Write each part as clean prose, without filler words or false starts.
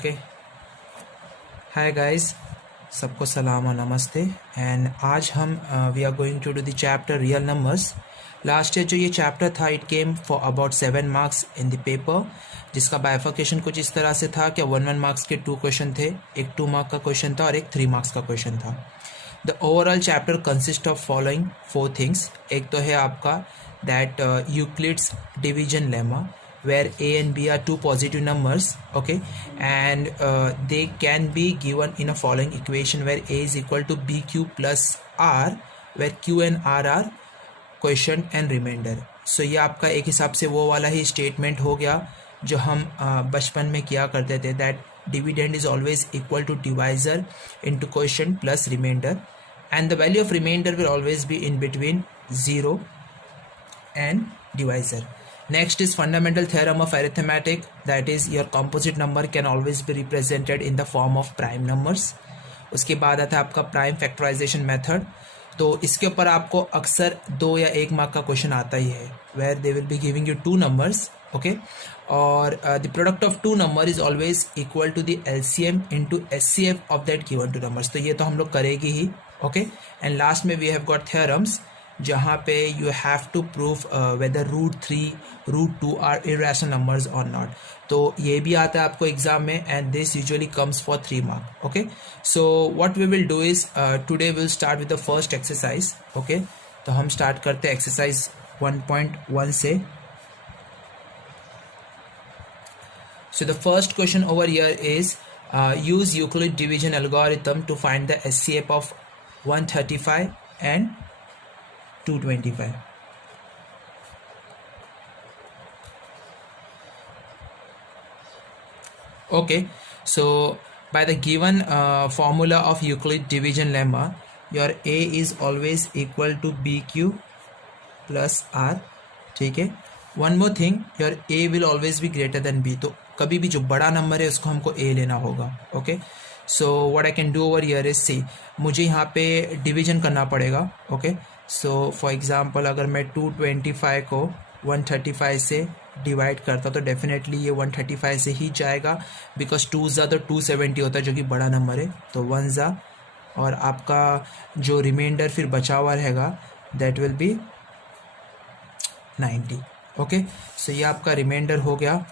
Okay, hi guys, सबको सलाम और नमस्ते। एंड आज हम we are going to do the chapter real numbers. Last year जो ये चैप्टर था it came for about 7 marks in the paper, जिसका बाइफर्केशन कुछ इस तरह से था कि 1 मार्क्स के 2 क्वेश्चन थे, एक 2 मार्क का क्वेश्चन था और एक 3 मार्क्स का क्वेश्चन था। The overall chapter consist of following 4 things. एक तो है आपका that Euclid's division lemma, where a and b are two positive numbers, okay, and they can be given in a following equation where a is equal to bq plus r, where q and r are quotient and remainder. So ये आपका एक हिसाब से वो वाला ही statement हो गया जो हम बचपन में किया करते थे, that dividend is always equal to divisor into quotient plus remainder, and the value of remainder will always be in between 0 and divisor. Next is fundamental theorem of arithmetic, that is your composite number can always be represented in the form of prime numbers. उसके बाद आता है आपका prime factorisation method. तो इसके ऊपर आपको अक्सर 2 या 1 मार्क का क्वेश्चन आता ही है, where they will be giving you 2 numbers, okay, और the product of 2 number is always equal to the LCM into HCF of that given 2 numbers. तो ये तो हम लोग करेगी ही, ओके। एंड लास्ट में वी हैव गॉट थ्योरम्स, जहाँ पे you have to prove whether √3 √2 are irrational numbers और नॉट। तो ये भी आता है आपको एग्जाम में, and this usually comes for 3 mark, okay. So what we will do is today will start with the first exercise, okay. तो हम स्टार्ट करते हैं एक्सरसाइज 1.1 से। So the first question over here is use Euclid division algorithm to find the SCF of 135 and 225. Okay, so by the given formula of Euclid division lemma, your A is always equal to BQ plus R, ठीक है। One more thing, your A will always be greater than B, तो कभी भी जो बड़ा number है उसको हमको A लेना होगा, okay. So what I can do over here is see, मुझे यहाँ पे डिवीजन करना पड़ेगा, ओके। सो फॉर एग्जांपल अगर मैं 225 को 135 से डिवाइड करता तो डेफिनेटली ये 135 से ही जाएगा, बिकॉज 2 ज़ा तो 270 होता है जो कि बड़ा नंबर है, तो 1 ज़ा, और आपका जो रिमाइंडर फिर बचा हुआ रहेगा दैट विल बी 90, ओके। सो ये आपका रिमाइंडर हो गया।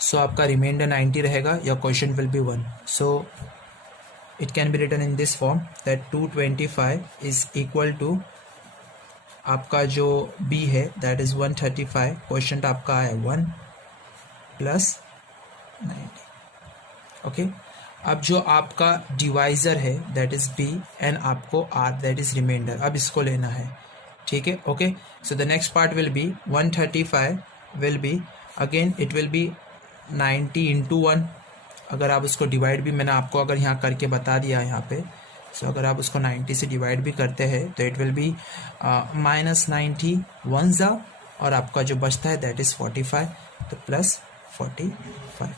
सो आपका रिमाइंडर 90 रहेगा, your question will be 1। So it can be written in this form that 225 is equal to आपका जो b है that is 135, क्वेश्चन आपका है 1 प्लस 90, ओके। अब जो आपका डिवाइजर है that is b एंड आपको r that is रिमाइंडर, अब इसको लेना है, ठीक है, okay. So the next part will be 135 will be again it will B 90 into 1। अगर आप उसको डिवाइड भी, मैंने आपको अगर यहाँ करके बता दिया यहाँ पे, सो अगर आप उसको 90 से डिवाइड भी करते हैं तो इट विल बी -90 1 ज़ा, और आपका जो बचता है दैट इज़ 45, तो प्लस 45,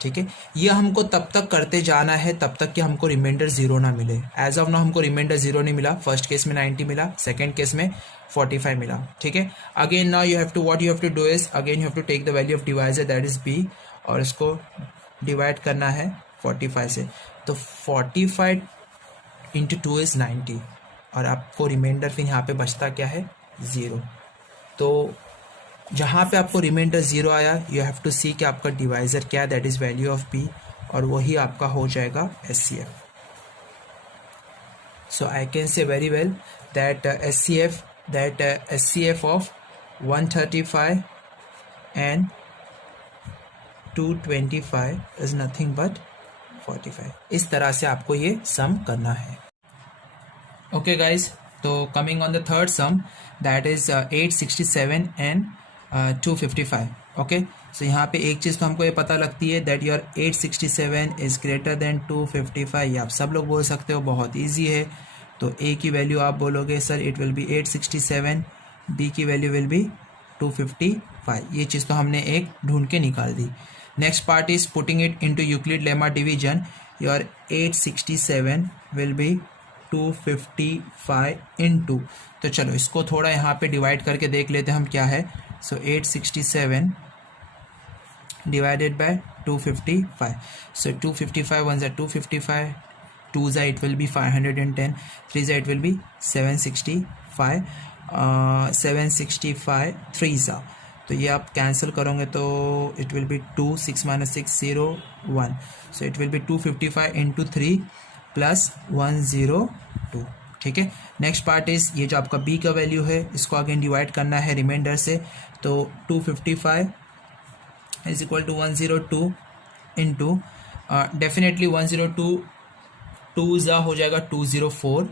ठीक है। ये हमको तब तक करते जाना है तब तक कि हमको रिमाइंडर 0 ना मिले। एज ऑफ नाउ हमको रिमाइंडर 0 नहीं मिला, फर्स्ट केस में 90 मिला, सेकेंड केस में 45 मिला, ठीक है। Again now you have to what you have to do is again you have to take the value of divisor that is b, और इसको डिवाइड करना है 45 से, तो 45 इंटू 2 इज़ 90, और आपको रिमाइंडर फिर यहाँ पे बचता क्या है 0। तो जहाँ पे आपको रिमाइंडर 0 आया यू हैव टू सी कि आपका डिवाइजर क्या है, that is value of b, और वही आपका हो जाएगा SCF। So I can say very well that SCF of 135 and 225 is nothing but 45। इस तरह से आपको ये सम करना है, ओके गाइज। तो coming on the third sum that is 867 and 255, okay. So यहाँ पे एक चीज़ तो हमको ये पता लगती है that your 867 is greater than 255। ये आप सब लोग बोल सकते हो, बहुत ईजी है। तो a की वैल्यू आप बोलोगे sir it will B 867, b की वैल्यू विल बी 255। ये चीज़ तो हमने एक ढूंढ के निकाल दी। Next part is putting it into Euclid lemma division. Your 867 will be 255 into, तो चलो इसको थोड़ा यहाँ पे डिवाइड करके देख लेते हैं हम क्या है। सो 867 divided by 255. So 255 ones are 255, 2s are it will be 510, 3s are it will be 765, 765 3s are, तो ये आप कैंसिल करोगे तो it will B 2, 6 minus 6 0 1, so it will B 255 into 3 plus 102. ठीक है. नेक्स्ट पार्ट इज ये जो आपका b का वैल्यू है इसको अगेन डिवाइड करना है रिमाइंडर से, तो 255 is equal to 102 into definitely 102 2 ज़ा हो जाएगा 204,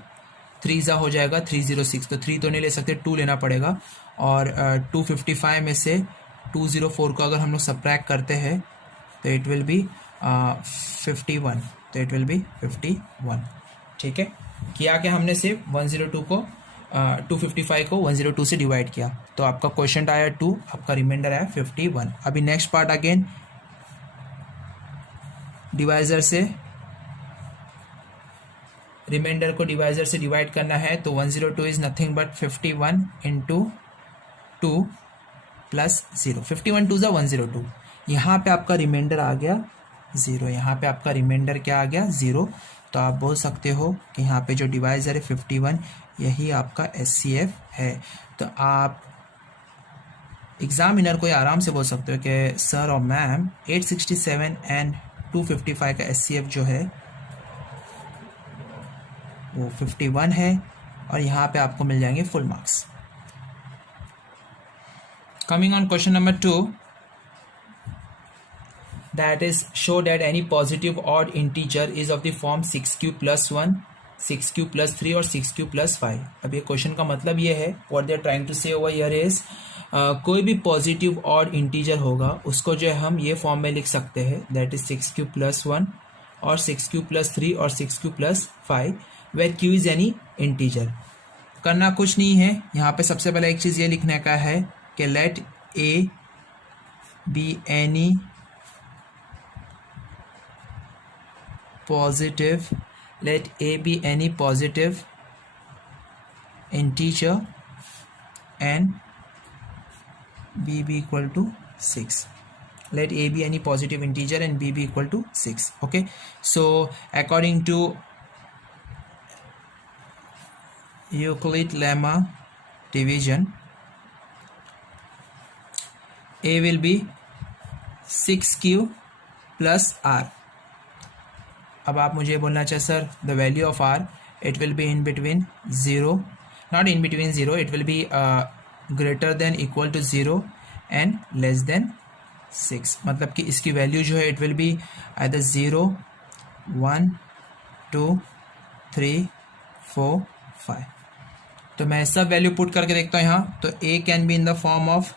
3 ज़ा हो जाएगा 306, तो 3 तो नहीं ले सकते, 2 लेना पड़ेगा. और 255 में से 204 को अगर हम लोग सब्ट्रैक्ट करते हैं तो इट विल बी 51, तो इट विल बी 51. ठीक है. किया कि हमने सिर्फ 102 को 255 को 102 से डिवाइड किया, तो आपका क्वेश्चन आया 2, आपका रिमाइंडर आया 51. अभी नेक्स्ट पार्ट अगेन डिवाइजर से रिमाइंडर को डिवाइजर से डिवाइड करना है, तो 102 is nothing but 51 into 2 plus 0. 51 2 ज़ा 102. यहाँ पे आपका रिमाइंडर आ गया 0, यहाँ पे आपका रिमाइंडर क्या आ गया 0. तो आप बोल सकते हो कि यहाँ पे जो डिवाइजर है 51 यही आपका SCF है. तो आप एग्जामिनर को आराम से बोल सकते हो कि सर और मैम 867 एंड 255 का SCF जो है वो 51 है, और यहाँ पे आपको मिल जाएंगे full marks. Coming on question number 2, that is show that any positive odd integer is of the form 6q plus 1, 6q plus 3 और 6q plus 5. अब ये क्वेश्चन का मतलब ये है, what they are trying to say over here is कोई भी positive odd integer होगा उसको जो है हम ये फॉर्म में लिख सकते हैं, दैट इज 6q plus 1 और 6q plus 3 और 6q plus 5 where q is any integer. करना कुछ नहीं है, यहाँ पे सबसे पहले एक चीज़ ये लिखने का है कि let a be any positive, let a be any positive integer and b be equal to 6. Let a be any positive integer and b be equal to 6. Okay, so according to Euclid lemma division, a will be 6q plus r. अब आप मुझे बोलना चाहिए sir the value of R, it will be in between 0, not in between 0, it will be greater than equal to 0 and less than 6. मतलब कि इसकी value जो है इट विल बी आइदर 0, 1, 2, 3, 4, 5. तो मैं सब वैल्यू पुट करके देखता हूँ यहाँ, तो a can be in the form of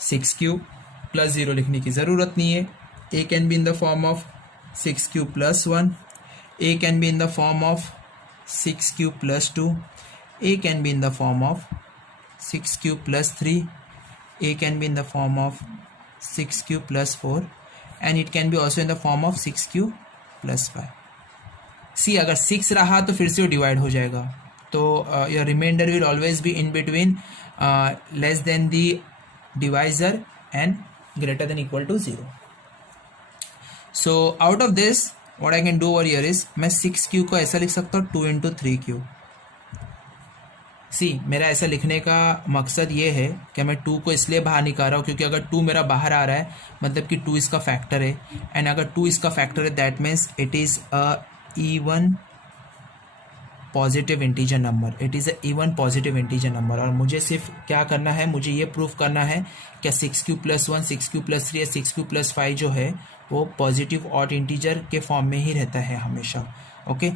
6q plus 0 लिखने की ज़रूरत नहीं है. a can be in the form of 6q plus 1, a can be in the form of 6q plus 2, a can be in the form of 6q plus 3, a can be in the form of 6q plus 4, and it can be also in the form of 6q plus 5. सी अगर 6 रहा तो फिर से वो divide हो जाएगा, तो your remainder will always be in between less than the divisor and greater than equal to 0. So out of this what I can do over here is मैं 6q को ऐसा लिख सकता हूँ 2 into 3q. सी मेरा ऐसा लिखने का मकसद ये है कि मैं 2 को इसलिए बाहर निकाल रहा हूँ क्योंकि अगर 2 मेरा बाहर आ रहा है मतलब कि 2 इसका फैक्टर है, एंड अगर 2 इसका फैक्टर है that means it is a even positive integer number, it is a even positive integer number. और मुझे सिर्फ क्या करना है, मुझे ये प्रूफ करना है क्या 6q plus 1, 6q plus 3 या 6q plus 5 जो है वो पॉजिटिव ऑड इंटीजर के फॉर्म में ही रहता है हमेशा. ओके,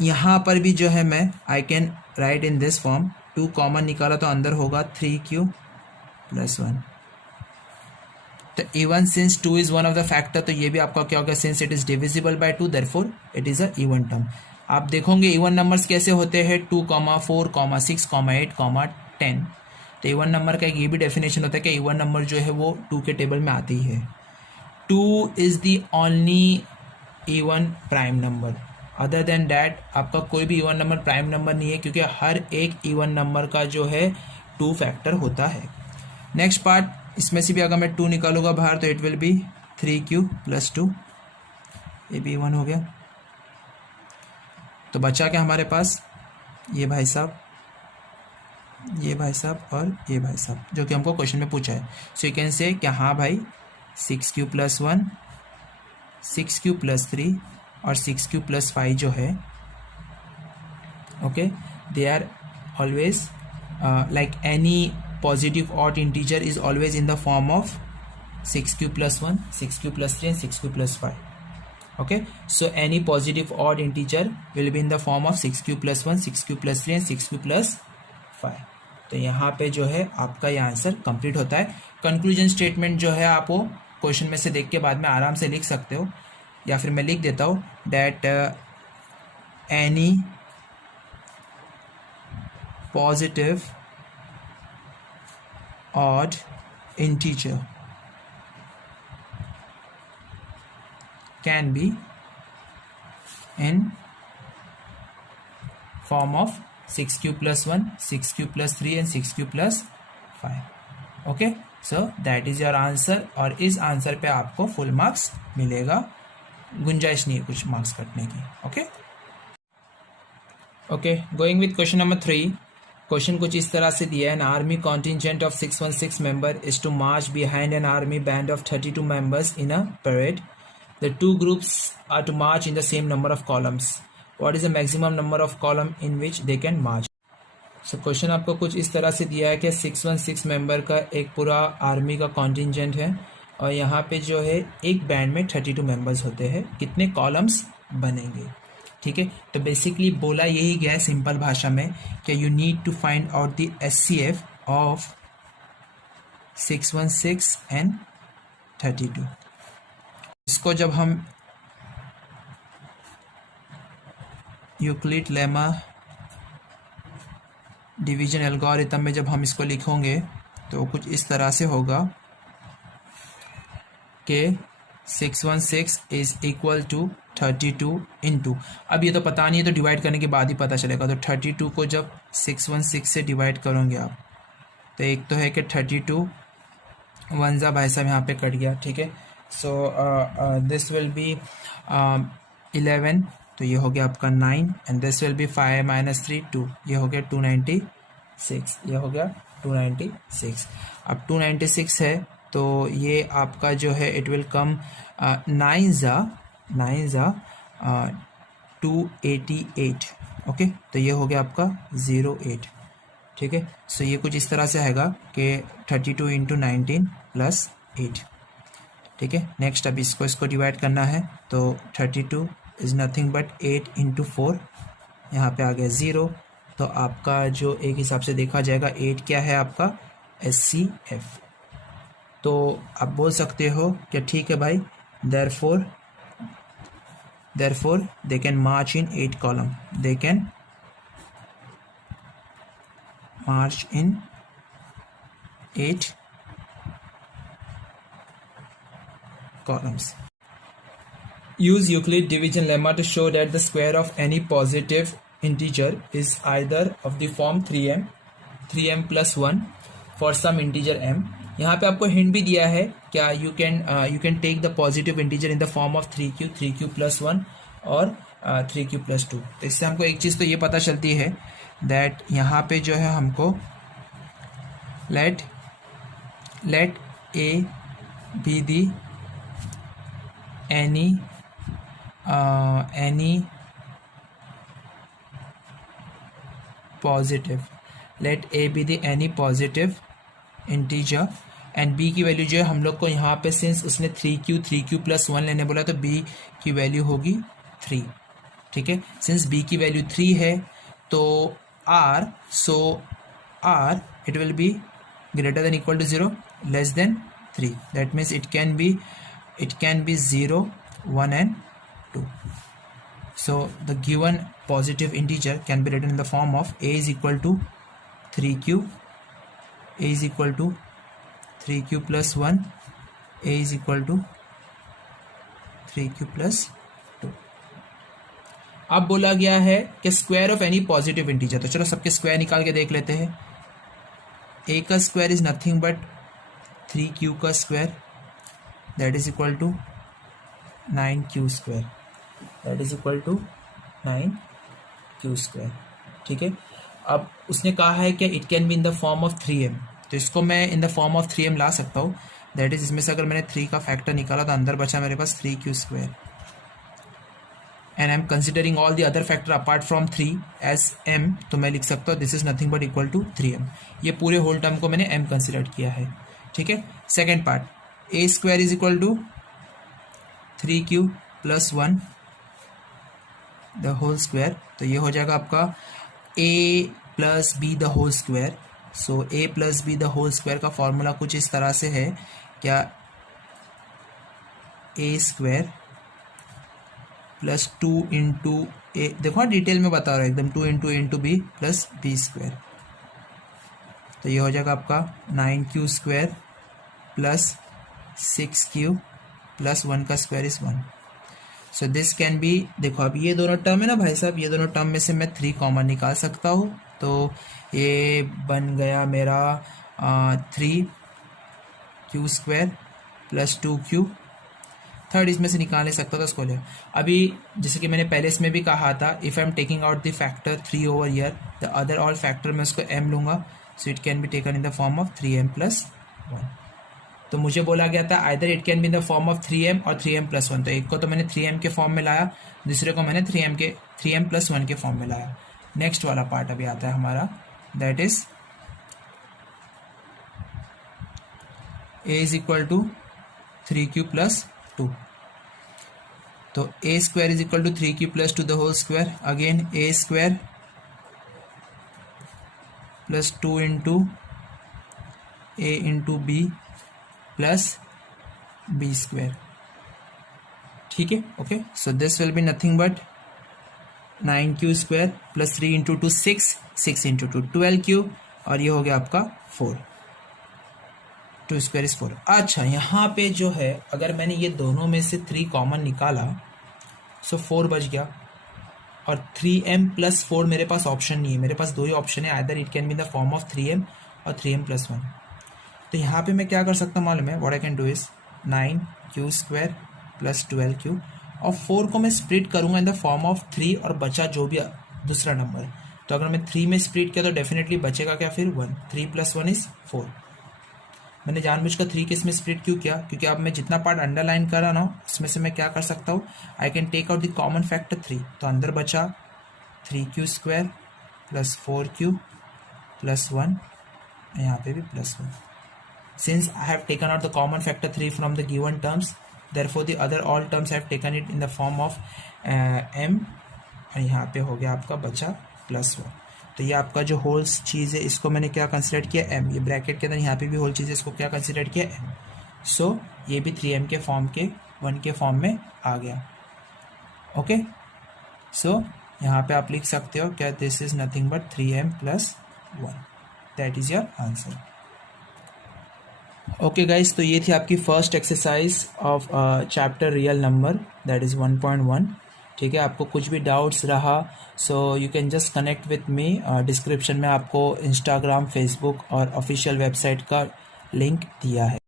यहाँ पर भी जो है मैं I can write in this form, 2 common निकाला तो अंदर होगा 3q plus 1. तो even since 2 is one of the factor, तो ये भी आपका क्या होगा, since it is divisible by 2 therefore it is a even term. आप देखोगे इवन नंबर्स कैसे होते हैं, 2, 4, 6, 8, 10. तो इवन नंबर का एक ये भी डेफिनेशन होता है कि इवन नंबर जो है वो 2 के टेबल में आती है. 2 is the only even prime number, other than that आपका कोई भी इवन नंबर प्राइम नंबर नहीं है क्योंकि हर एक इवन नंबर का जो है 2 फैक्टर होता है. नेक्स्ट पार्ट, इसमें से भी अगर मैं 2 निकालूंगा बाहर तो इट विल बी 3q + 2, ये भी 1 हो गया। तो बचा क्या हमारे पास, ये भाई साहब, ये भाई साहब और ये भाई साहब, जो कि हमको क्वेश्चन में पूछा है। सो यू कैन से क्या, हाँ भाई 6q + 1, 6q + 3 और 6q + 5 जो है, okay, they are always like any positive odd integer is always in the form of 6q + 1, 6q + 3 and 6q + 5. Okay, so any positive odd integer will be in the form of 6q + 1, 6q + 3 and 6q + 5. तो यहाँ पे जो है आपका ये answer complete होता है। Conclusion statement जो है आप वो क्वेश्चन में से देख के बाद में आराम से लिख सकते हो, या फिर मैं लिख देता हूँ that any positive odd integer can be in form of 6q + 1, 6q + 3 and 6q + 5. Okay, so that is your answer, और इस आंसर पे आपको फुल मार्क्स मिलेगा, गुंजाइश नहीं है कुछ मार्क्स कटने की। Okay okay, going with question number 3। Question कुछ इस तरह से दिया है, an army contingent of 616 member is to march behind an army band of 32 members in a parade. The two groups are to march in the same number of columns. What is the maximum number of column in which they can march. So question आपको कुछ इस तरह से दिया है कि 616 member का एक पूरा आर्मी का कॉन्टिजेंट है, और यहाँ पे जो है एक बैंड में 32 मेंबर्स होते हैं, कितने कॉलम्स बनेंगे। ठीक है, तो बेसिकली बोला यही गया है सिंपल भाषा में कि you need to find out the SCF of 616 and 32। इसको जब हम यूक्लिड लेमा डिवीजन एल्गोरिथम में जब हम इसको लिखोगे तो कुछ इस तरह से होगा कि 616 इज इक्वल टू 32 इंटू, अब ये तो पता नहीं है तो डिवाइड करने के बाद ही पता चलेगा। तो 32 को जब 616 से डिवाइड करोगे आप, तो एक तो है कि 32 1 भाई साहब यहाँ पे कट गया। ठीक है, सो दिस विल बी 11, तो ये हो गया आपका 9, एंड दिस विल बी 5 - 3 2, ये हो गया 296, ये हो गया 296। अब 296 है तो ये आपका जो है इट विल कम 9 ज़ा 288। ओके, तो ये हो गया आपका 08। ठीक है, सो ये कुछ इस तरह से आएगा कि 32 × 19 + 8। ठीक है, नेक्स्ट अब इसको डिवाइड करना है, तो 32 इज़ नथिंग बट 8 × 4, यहाँ पे आ गया 0। तो आपका जो एक हिसाब से देखा जाएगा 8 क्या है आपका SCF। तो आप बोल सकते हो कि ठीक है भाई, therefore they can march in 8 column, they can march in 8 columns. Use Euclid division lemma to show that the square of any positive integer is either of the form 3m + 1 for some integer m. यहाँ पे आपको hint भी दिया है क्या, you can take the positive integer in the form of 3q + 1 और 3q + 2। तो इससे हमको एक चीज़ तो ये पता चलती है दैट यहाँ पे जो है हमको late a be the any positive, let a be the any positive integer, and b की वैल्यू जो है हम लोग को यहाँ पे सिंस उसने 3q + 1 लेने बोला तो b की वैल्यू होगी 3। ठीक है, सिंस b की वैल्यू 3 है तो r, so r it will be greater than equal to 0 less than 3, that means it can be 0 1 and 2। so the given positive integer can be written in the form of a is equal to 3q, a is equal to 3q + 1, a is equal to 3q + 2। अब बोला गया है कि square of any positive integer, तो चलो सबके square निकाल के देख लेते हैं। a का square is nothing but 3q का square that is equal to 9q square, that is equal to 9q square. ठीक है, अब उसने कहा है कि it can be in the form of 3m, तो इसको मैं in the form of 3m ला सकता हूँ। दैट इज, इसमें से अगर मैंने 3 का फैक्टर निकाला तो अंदर बचा मेरे पास 3q square, and I am considering all the other factor apart from 3 as m, तो मैं लिख सकता हूँ this is nothing but equal to 3m। ये पूरे होल टर्म को मैंने m कंसिडर किया है। ठीक है, second part, a square is equal to 3q plus 1 the whole square, तो ये हो जाएगा आपका a plus B the whole square. So a plus B the whole square का फॉर्मूला कुछ इस तरह से है, क्या a square plus 2 into A, देखो डिटेल में बता रहा हूँ एकदम, 2 into B plus B square, तो ये हो जाएगा आपका 9q square plus 6q plus 1 का square is 1। So this can be, देखो अब ये दोनों टर्म है ना भाई साहब, ये दोनों टर्म में से मैं 3 कॉमन निकाल सकता हूँ, तो ये बन गया मेरा 3q square plus 2q। Third इसमें से निकाल नहीं सकता था, उसको ले। अभी जैसे कि मैंने पहले इसमें भी कहा था, if I am taking out the factor 3 over year the other all factor में उसको m लूँगा, so it can be taken in the form of 3m plus 1। तो मुझे बोला गया था either it can be in the form of 3m और 3m plus 1, तो एक को तो मैंने 3m के फॉर्म में लाया, दूसरे को मैंने 3m प्लस 1 के फॉर्म में लाया। नेक्स्ट वाला पार्ट अभी आता है हमारा, that is a is equal to 3q plus 2, तो a square is equal to 3q plus 2 the whole square, again a square plus 2 into a into B plus B square. ठीक है, okay, so this will be nothing but 9q square plus 3 into 2 6 into 2 12q, और ये हो गया आपका 4, 2 square is 4। अच्छा, यहाँ पे जो है अगर मैंने ये दोनों में से 3 कॉमन निकाला, सो 4 बच गया, और 3m प्लस 4 मेरे पास ऑप्शन नहीं है, मेरे पास 2 ही ऑप्शन है, either it can be in the form of 3m और 3m प्लस 1। तो यहाँ पे मैं क्या कर सकता हूँ मालूम है, what I can do is 9q square plus 12q, और 4 को मैं स्प्लिट करूँगा इन द फॉर्म ऑफ 3 और बचा जो भी दूसरा नंबर, तो अगर मैं 3 में स्प्लिट किया तो डेफिनेटली बचेगा क्या फिर 1, 3 प्लस 1 इज 4। मैंने जानबूझकर 3 के इसमें स्प्लिट क्यों किया, क्योंकि अब मैं जितना पार्ट अंडरलाइन कर रहा हूँ उसमें से मैं क्या कर सकता हूँ, I can take out the common factor 3, तो अंदर बचा 3q square plus 4q plus 1, यहाँ पे भी plus 1। Since I have taken out the common factor 3 from the given terms, therefore the other all terms I have taken it in the form of m, और यहाँ पे हो गया आपका बचा प्लस 1। तो ये आपका जो होल चीज़ है इसको मैंने क्या कंसिडर किया m, ये ब्रैकेट के अंदर यहाँ पे भी होल चीज़ है, इसको क्या कंसिडर किया m। सो ये भी 3m के फॉर्म के 1 के फॉर्म में आ गया। ओके, सो यहाँ पे आप लिख सकते हो क्या, this is nothing but 3m plus 1, that is your answer. Okay guys, तो ये थी आपकी first exercise of chapter real number, that is 1.1। ठीक है, आपको कुछ भी डाउट्स रहा so you can just connect with me, description में आपको इंस्टाग्राम, फेसबुक और ऑफिशियल वेबसाइट का लिंक दिया है।